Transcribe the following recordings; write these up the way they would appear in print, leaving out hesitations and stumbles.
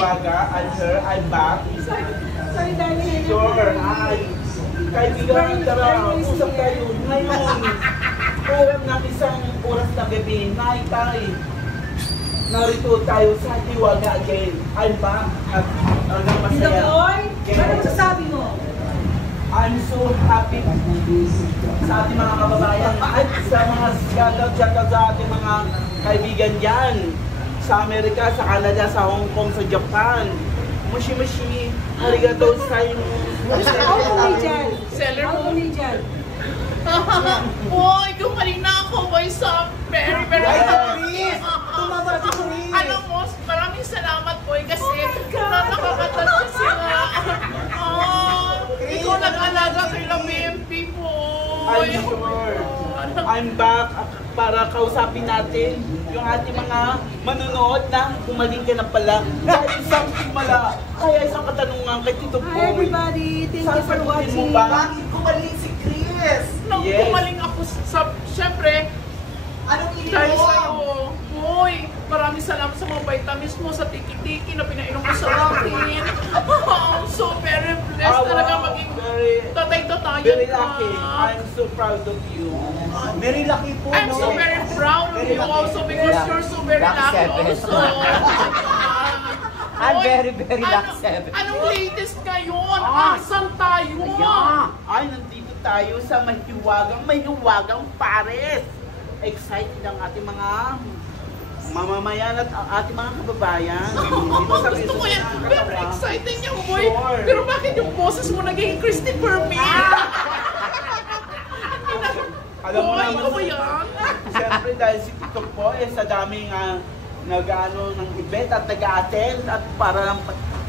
Hiwaga and her, I'm back. Sorry, darling. Sure, hi. Kaibigan, tara, usap tayo. Ngayon, program namin isang oras na gabi. Nay, tay. Narito tayo sa Hiwaga again. I'm back. At hanggang Tito masaya. Boy, ano masasabi mo? I'm so happy sa ating mga kababayan at sa mga shoutout sa ating mga kaibigan dyan. Sa Amerika, sa Canada, sa Hong Kong, sa Japan. Mushi-mushi, arigato sa'yo. Ako ni Jan. Seller Ako mo. ni Jan. Boy, gumaling na ako, boy, sa very happy. Tumama si Chris. Alam mo, maraming salamat, boy, kasi nakakatouch sila. Ikaw nag-alaga kay Lamempi, boy. I'm sure. I'm back para kausapin natin yung ating mga manonood na gumaling ka na pala. Dahil isang simula, kaya isang katanungan kay Tito Boy. Hi everybody, thank you for watching. Bakit gumaling si Chris? Nung Yes. gumaling ako sa, syempre, Anong dahil ininom? sa'yo, boy, maraming salamat sa mga vitamins mo, sa tiki-tiki na pinainom mo sa akin. I'm so very blessed talaga maging tatay-tatayan Very ka. lucky. I'm so proud of you. Very lucky po, I'm so very proud of you also because you're so very lucky also. I'm Boy, very ano- lucky. Anong latest ngayon? Asan tayo? Ay, nandito tayo sa mahiwagang Pares. Excited ang ating mga mamamayan at ang ating mga kababayan. Dito sa Gusto ko yan. Quezon, Very nakakatawa. exciting yan, boy. Sure. Pero bakit yung boses mo naging Christopher Mir? Alam mo Boy, naman, ikaw ba yan? siyempre dahil si Tito po sa daming nag-ano ng event at nag-attend at para lang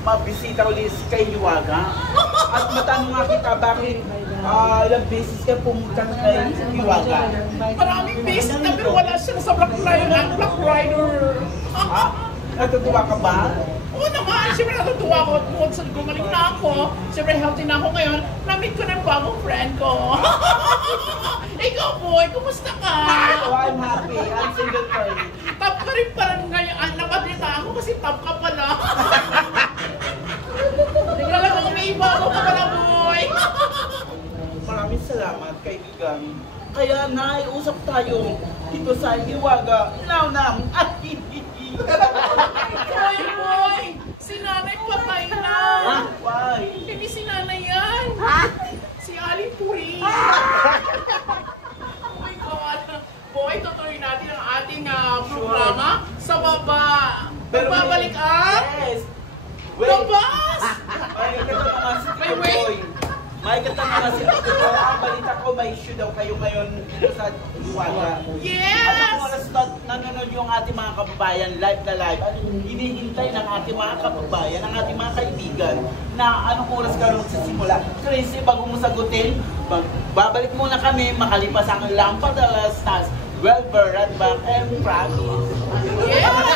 mabisita ulit kay Hiwaga. At matanong nga kita bakit ilang beses ka pumunta kay Hiwaga. Maraming beses na pero wala siya sa Black Rider. Ang Black Rider. Natutuwa ka ba? Oo naman, siyempre natutuwa ako at sa gumaling na ako. Siyempre healthy na ako ngayon. Na-meet ko na yung bagong friend ko. Ikaw, boy, kumusta ka? Oh, I'm happy. I'm single girl. Top ka rin pala ngayon. Napadita ako kasi top ka pala. Talagang umiibago ka pala, boy. Maraming salamat, kaibigan. Kaya naiusap tayo dito sa Hiwaga. Now na. Boy, si nanay patay na. Why? Hindi si nanay yan. Si Ali Puri. Oh my God. Boy, tutuloy natin ang ating programa sa baba. Magbabalik ang Yes. Wait. labas. May katanungan si May Tito wait. Boy. May katanungan si Tito Boy. Ang balita ko may issue daw kayo ngayon dito sa Hiwaga. Yes. Anong oras nanonood yung ating mga kababayan live na live? At hinihintay ng ating mga kababayan, ng ating mga kaibigan na anong oras ka rin magsisimula. Tracy, bago mo sagutin, babalik muna kami makalipas ang Lampada Las Tas, Welber, Redback, and Promise. Yes.